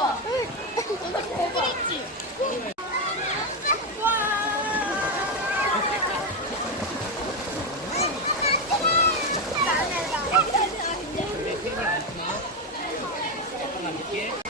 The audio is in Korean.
좋아. 너도 고백했지? 네, 팬이 많구나. 잠깐 남길게.